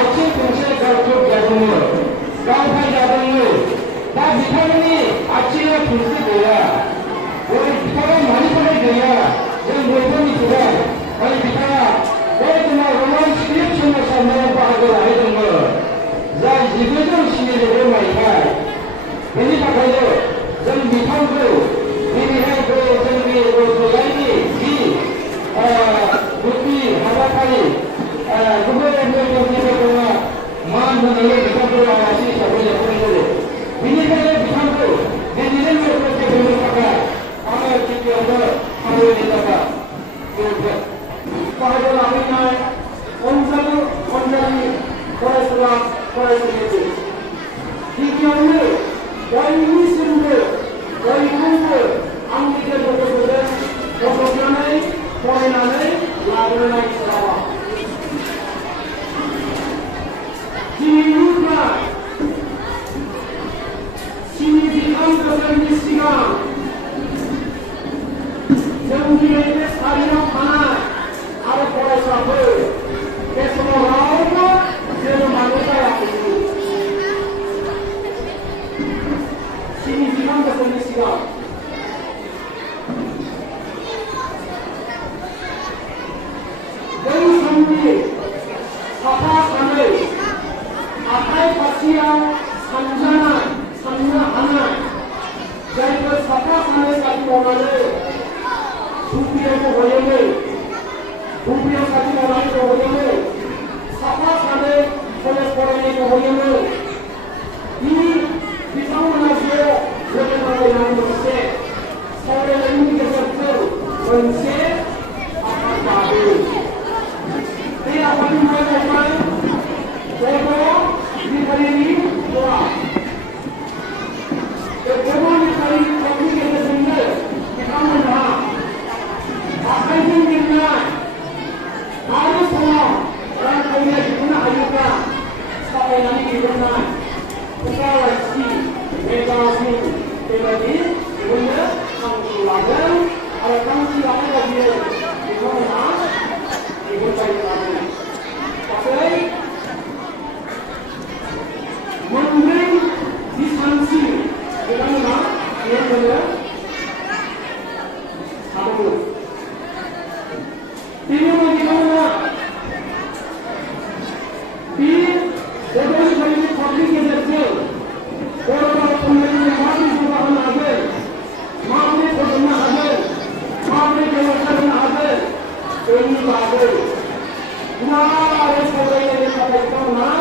आथिं गंसे गारख्रुब जादोंमोन गावफाय जादोंमोन दा बिथांनि आथिङा थोंसे गैया बिथाङा मानि थाखाय गैया जों बयबो मिथिबाय आरो बिथाङा बे जोंहा रमान स्क्रिप्ट सोमावसारनायाव बाहागो लाहैदोंमोन जाय 1977 मायथाइ बेनि थाखायनो जों बिथांखौ दिनैहाय जोंनि रज'लायनि जि गुदि हाबाफारि गुबै मेजरनिफ्राय मान होनानै बिथांखौ आलासि हिसाबै लेंहरनाय जायो बेनिखायनो बिथांखौ दिनैनि मेलखौ फेजेननो थाखाय आङो गिबियावनो खावलायनाय जाबाय बाहागो लाफैनाय अनजालि फरायसुला फरायसुलिफोर गिबियावनो बयनिसिमबो बयखौबो आंनि लोगोफोरजों गसंनानै फरायनानै लाग्रोनाय रावा दिनैनिफ्राय 73 बोसोरनि सिगां जोंनि बे सारियाव थानाय आरो फरायसाफोर बे समाव रावबो जोनोमानो जायाखैमोन 73 बोसोरनि सिगां बै समनि साफा सानै आखाइ फारसेयाव सानजानाय साननो हानाय जायफोर साफा सानै साथि मावनानै धुबुरियाव दंहैयोमोन धुबुरियाव साथि मावनानै दंहैयोमोन साफा सानै कलेज फरायनाय दंहैयोमोन बिथांमोना ज' लोगो नांलायनानै मोनसे सावरायनायनि गेजेरजों मोनसे आफाद दादों बे आफादनि मुङा जाहैबाय बर' लिटारेरि क्लाब बे बर' लिटारेरि क्लाबनि गेजेरजोंनो बिथांमोनहा आखाइजों लिरनाय आरो समाव रांखावरिया दिहुननो हायोब्ला साफायनानै दिहुननाय खुगा लाइसि मेगाजिन बेबायदि दिहुननो थांखि लादों आरो थांखि लानाय बायदियै बिथांमोनहा दिहुनबाय थादों गासै मोनब्रै बिसानसिम बिथांमोनहा दिहुननो हादोंमोन बेनि उनाव बिथांमोना बे बड'लेण्ड क्लाबनि गेजेरजों बर' राव थुनलाइखौ माबोरै जौगाहोनो हागोन माबोरै फोजौनो हागोन माबोरै गेवलांसार होनो हागोन बेनि बागै गुवारै सावरायलायनो थाखाय बिथांमोनहा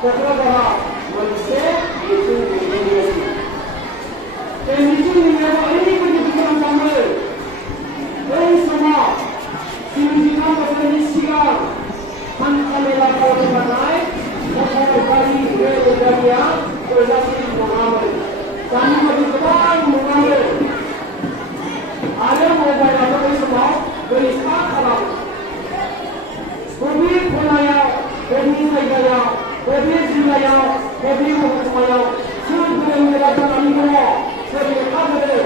क'क्राझाराव मोनसे मिटिं लिंदोंमोन बे मिटिं लिंनायाव ओरैबायदि गोनांथारमोन बै समाव 73 बोसोरनि सिगां हान्थामेलाखौ जौगानाय मटर गारि रेलगारिया थोजासे नङामोन दानि बायदि गोबां नङामोन आरो मबाइलाबो बै समाव गैसा खालामो बबे खनायाव बबे जायगायाव बबे जिल्लायाव बबे महकुमायाव सोर गोरों गोरा जानानै दङ सोर लेखा गोरों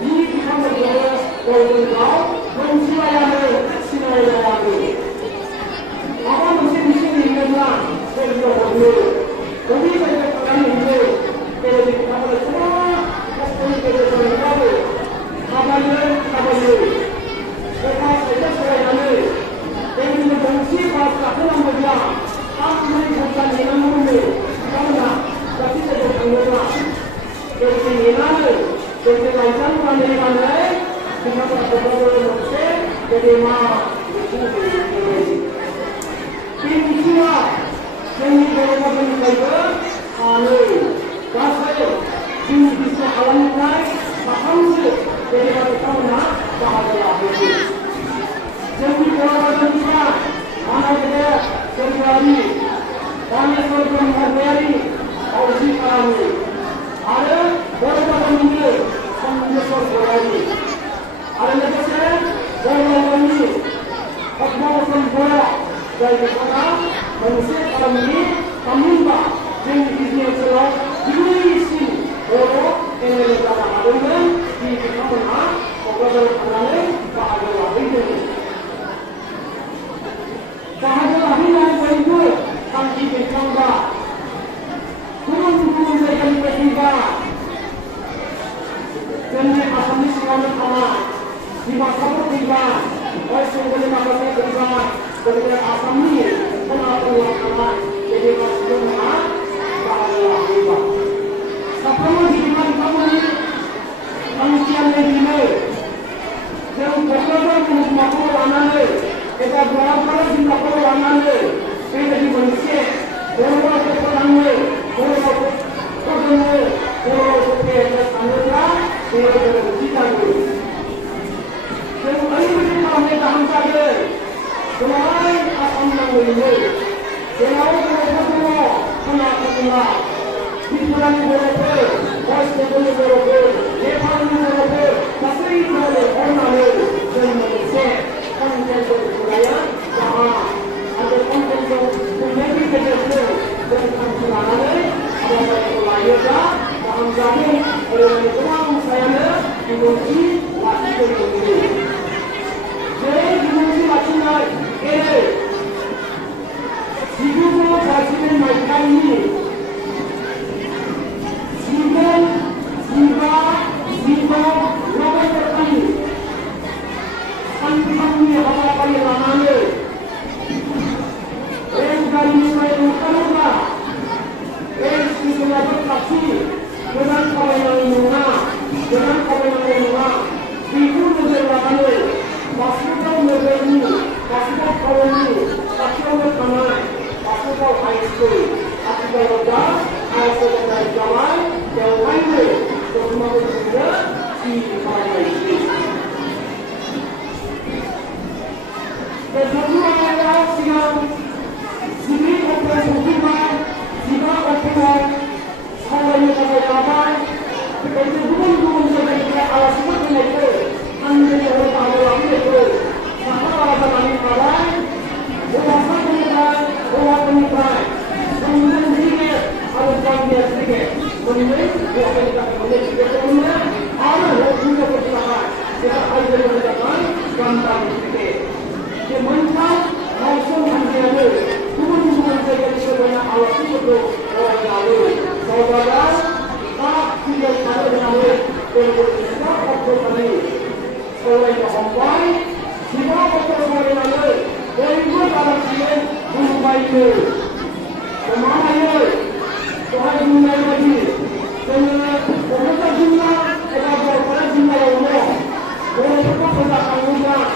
बि बिथांमोनखौबो गावजों गाव मोनथिलायानो सिनायलायानो माबा मोनसे मिथिं लिंनोब्ला सोरनो हरनो बबे जायगायाव थांनानै हैनो बेबायदि बिथांमोना गोबां खस्थ'नि गेजेरजों लिरबाबो थाबायो सोरबा साइकेल सालायनानै बेबायदिनो गंसे बास गाखोनांगौब्ला 3-4 घन्टा नेनांगौनो बिथांमोना दाबसे जायगायाव थांनोब्ला बेबायदि नेनानै बेबायदि लाइजाम गानै बिथांमोना क'क्राझाराव मोनसे गेदेमा मिथिं लिंदोंमोन बे मिथिङा जोंनि बर' गामिनिफ्रायबो सानै गासै जोंनि बिटिआर हालामनिफ्राय 3सो गेदेमा बिथांमोनहा बाहागो लाहैयो जोंनि बर' गामिनिफ्राय आना गेदेर सोरगोआरि दानेश्वर ब्रह्मयारि आवजि खालामो आरो बर' गामिनिनो सन्देश्वर बर'आरि आरो लोगोसे बर'नि पद्मभूषण बर' जाय बिथाङा मोनसे खालामनि थामहिनबा जोंनि बिजनि ओनसोलाव गिबिसिन बर' एमएलए जानो हादोंमोन बि बिथांमोनहा क'क्राझाराव थांनानै बाहागो लाहैदोंमोन बाहागो लाहैनाय बयबो थांखि Ketika asam ini kenapa warna jadi masuk bahaya hebat. Sebelum diiman kamu ini manusia ini yang berkorban untuk makhluk anane, kita berapa di makhluk anane, kita di manusia berapa keperangan, berapa keperangan, berapa keperangan, berapa keperangan. Yang paling penting kalau kita hamsaje, selain asam yang ini, selain berapa kena di bulan berapa, Washington berapa, Nepal berapa, masih ada orang yang Malaysia konten budaya, jamaah ada konten menjadi kerja dan kemudian ada budaya dalam jadi oleh orang saya dimensi waktu ini. Jadi dimensi waktunya ini, hidupnya hasilnya mereka ini. Siapa lawan terkali, kami apa yang ramai, dari mulai utara, sudah berkasi dengan kau yang lama, ibu menjelaskan, pasukan negeri, pasukan koloni, pasukan tanah, pasukan high school, pasukan roda, pasukan jalan, yang lainnya. Semua berbeda di mana ini. Dan semua adalah siang sini operasi hukuman, jika operasi sekolah yang kami lakukan, dan sebelum sebagai alat seperti itu, anda yang ada lagi itu, maka para petani kawan, buat penyimpanan, kemudian sedikit harus kami sedikit. Menurut kita sebelumnya ada juga persiapan kita ada mengerjakan gambar sedikit. Sementara langsung menjadi kemudian saya sebenarnya alat itu orang lalu. Saudara tak tidak ada dengan kita operasional. Sekolah yang sampai kita operasional dari dua alat ini berbaik. Kemana Tuhan mulai lagi dengan beberapa jumlah, kita beberapa jumlah yang Allah. Boleh cepat kita tanggungan.